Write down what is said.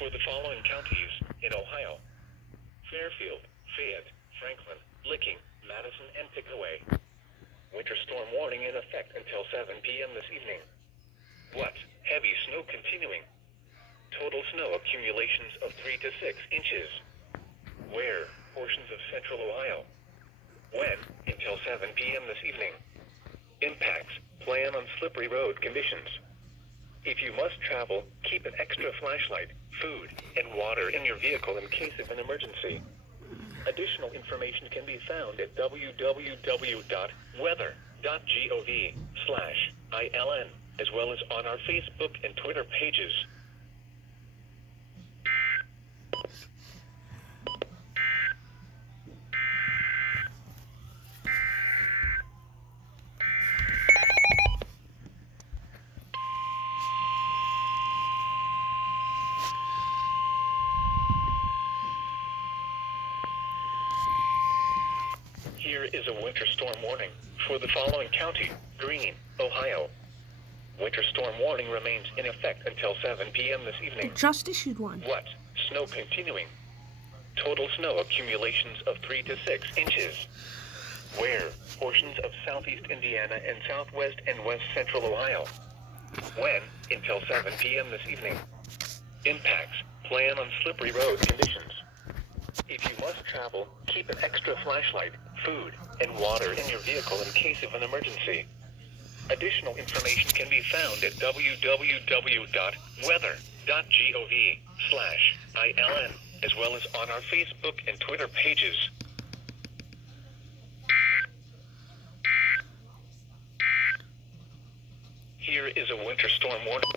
for the following counties in Ohio: Fairfield, Fayette, Franklin, Licking, Madison, and Pickaway. Winter storm warning in effect until 7 p.m. this evening. What? Heavy snow continuing. Total snow accumulations of 3 to 6 inches. Where? Portions of central Ohio. When? Until 7 p.m. this evening. Impacts. Plan on slippery road conditions. If you must travel, keep an extra flashlight, food, and water in your vehicle in case of an emergency. Additional information can be found at www.weather.gov/ILN, as well as on our Facebook and Twitter pages. Here is a winter storm warning for the following county: Greene, Ohio. Winter storm warning remains in effect until 7 p.m. this evening. Just issued one. What? Snow continuing. Total snow accumulations of 3 to 6 inches. Where? Portions of southeast Indiana and southwest and west central Ohio. When? Until 7 p.m. this evening. Impacts. Plan on slippery road conditions. If you must travel, keep an extra flashlight, food, and water in your vehicle in case of an emergency. Additional information can be found at www.weather.gov/ILN, as well as on our Facebook and Twitter pages. Here is a winter storm warning.